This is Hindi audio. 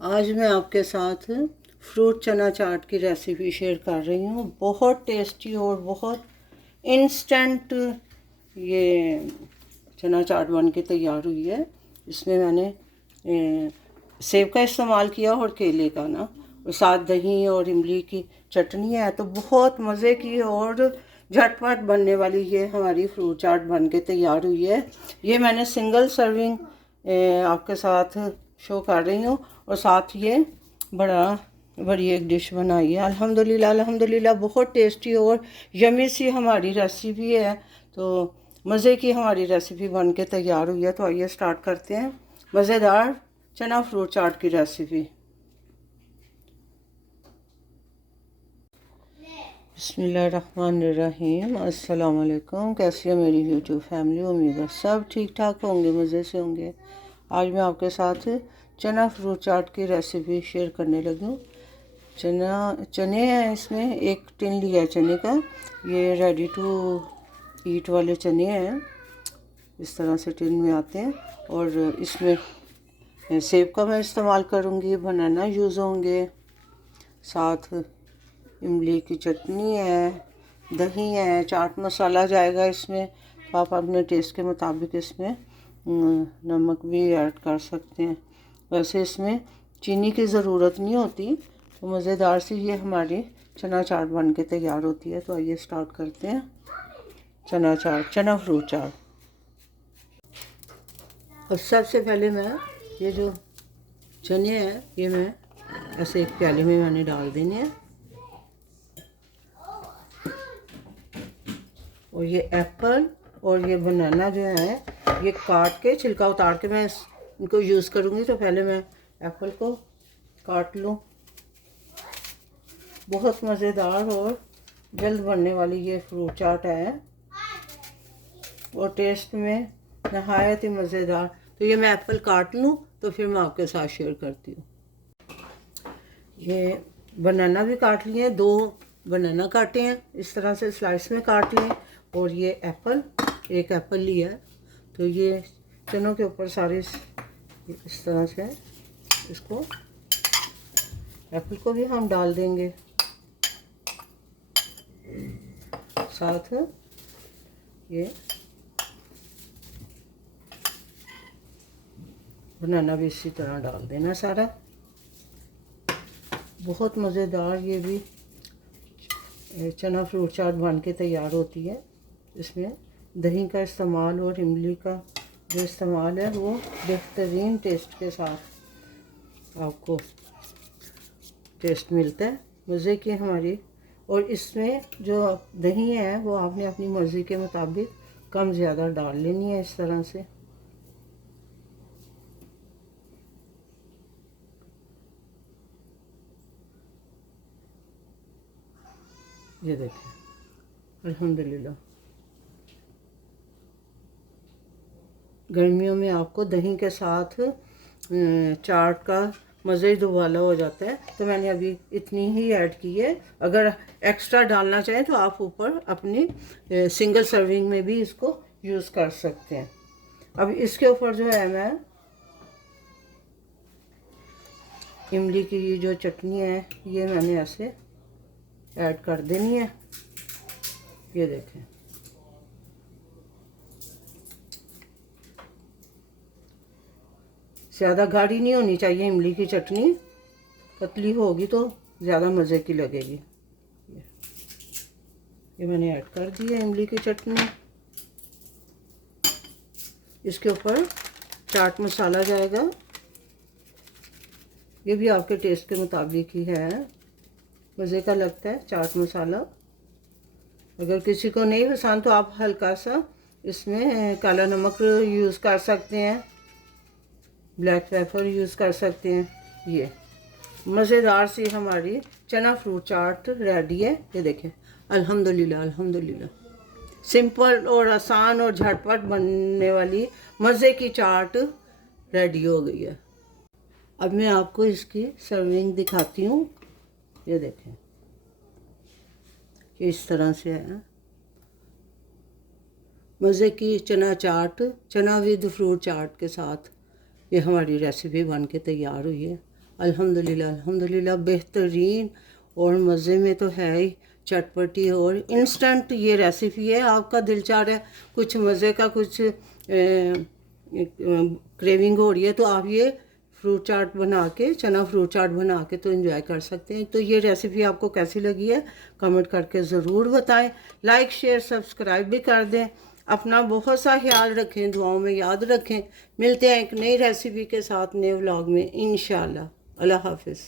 आज मैं आपके साथ फ्रूट चना चाट की रेसिपी शेयर कर रही हूँ। बहुत टेस्टी और बहुत इंस्टेंट ये चना चाट बन के तैयार हुई है। इसमें मैंने सेब का इस्तेमाल किया और केले का ना, और साथ दही और इमली की चटनी है। तो बहुत मज़े की और झटपट बनने वाली ये हमारी फ्रूट चाट बन के तैयार हुई है। ये मैंने सिंगल सर्विंग आपके साथ शो कर रही हूँ, और साथ ये बड़ी एक डिश बनाई है। अल्हम्दुलिल्लाह अल्हम्दुलिल्लाह बहुत टेस्टी और यमी सी हमारी रेसिपी है। तो मज़े की हमारी रेसिपी बन के तैयार हुई है। तो आइए स्टार्ट करते हैं मज़ेदार चना फ्रूट चाट की रेसिपी। बिस्मिल्लाहिर्रहमानिर्रहीम। अस्सलाम वालेकुम। कैसी है मेरी यूट्यूब फैमिली? उम्मीद है सब ठीक ठाक होंगे, मज़े से होंगे। आज मैं आपके साथ चना फ्रूट चाट की रेसिपी शेयर करने लगी हूँ। चने हैं, इसमें एक टिन लिया है चने का। ये रेडी टू ईट वाले चने हैं, इस तरह से टिन में आते हैं। और इसमें सेब का मैं इस्तेमाल करूँगी, बनाना यूज़ होंगे, साथ इमली की चटनी है, दही है, चाट मसाला जाएगा इसमें। तो आप अपने टेस्ट के मुताबिक इसमें नमक भी ऐड कर सकते हैं। वैसे इसमें चीनी की ज़रूरत नहीं होती। तो मज़ेदार सी ये हमारी चना चाट बन के तैयार होती है। तो आइए स्टार्ट करते हैं चना फ्रूट चाट। और सबसे पहले मैं ये जो चने हैं ये मैं ऐसे एक प्याले में मैंने डाल देने हैं। और ये एप्पल और ये बनाना जो है ये काट के छिलका उतार के मैं इनको यूज़ करूँगी। तो पहले मैं एप्पल को काट लूँ। बहुत मज़ेदार और जल्द बनने वाली ये फ्रूट चाट है और टेस्ट में नहायत ही मज़ेदार। तो ये मैं एप्पल काट लूँ तो फिर मैं आपके साथ शेयर करती हूँ। ये बनाना भी काट लिए, 2 बनाना काटे हैं, इस तरह से स्लाइस में काट लें। और ये एक एप्पल लिया है। तो ये चनों के ऊपर सारे इस तरह से इसको एप्पल को भी हम डाल देंगे। साथ ये बनाना भी इसी तरह डाल देना सारा। बहुत मज़ेदार ये भी चना फ्रूट चाट बन के तैयार होती है। इसमें दही का इस्तेमाल और इमली का जो इस्तेमाल है वो बेहतरीन टेस्ट के साथ आपको टेस्ट मिलता है, मज़े की हमारी। और इसमें जो दही है वो आपने अपनी मर्ज़ी के मुताबिक कम ज़्यादा डाल लेनी है, इस तरह से। ये देखें, अल्हम्दुलिल्लाह गर्मियों में आपको दही के साथ चाट का मज़े ही दुबाला हो जाता है। तो मैंने अभी इतनी ही ऐड की है। अगर एक्स्ट्रा डालना चाहें तो आप ऊपर अपनी सिंगल सर्विंग में भी इसको यूज़ कर सकते हैं। अब इसके ऊपर जो है मैं इमली की ये जो चटनी है ये मैंने ऐसे ऐड कर देनी है। ये देखें, ज़्यादा गाढ़ी नहीं होनी चाहिए इमली की चटनी, पतली होगी तो ज़्यादा मज़े की लगेगी। ये मैंने ऐड कर दी है इमली की चटनी। इसके ऊपर चाट मसाला जाएगा, ये भी आपके टेस्ट के मुताबिक ही है, मज़े का लगता है चाट मसाला। अगर किसी को नहीं पसंद तो आप हल्का सा इसमें काला नमक यूज़ कर सकते हैं, ब्लैक पेपर यूज़ कर सकते हैं। ये मज़ेदार सी हमारी चना फ्रूट चाट रेडी है। ये देखें, अल्हम्दुलिल्लाह अल्हम्दुलिल्लाह सिंपल और आसान और झटपट बनने वाली मज़े की चाट रेडी हो गई है। अब मैं आपको इसकी सर्विंग दिखाती हूँ। ये देखें, ये इस तरह से है मज़े की चना चाट, चना विद फ्रूट चाट के साथ ये हमारी रेसिपी बन के तैयार हुई है। अल्हम्दुलिल्लाह अल्हम्दुलिल्लाह बेहतरीन और मज़े में तो है ही, चटपटी और इंस्टेंट ये रेसिपी है। आपका दिल चाह रहा है कुछ मज़े का, कुछ क्रेविंग हो रही है, तो आप ये फ्रूट चाट बना के, चना फ्रूट चाट बना के तो एंजॉय कर सकते हैं। तो ये रेसिपी आपको कैसी लगी है कमेंट करके ज़रूर बताएं। लाइक शेयर सब्सक्राइब भी कर दें। अपना बहुत सा ख्याल रखें, दुआओं में याद रखें। मिलते हैं एक नई रेसिपी के साथ नए व्लॉग में इंशाल्लाह। अल्लाह हाफिज़।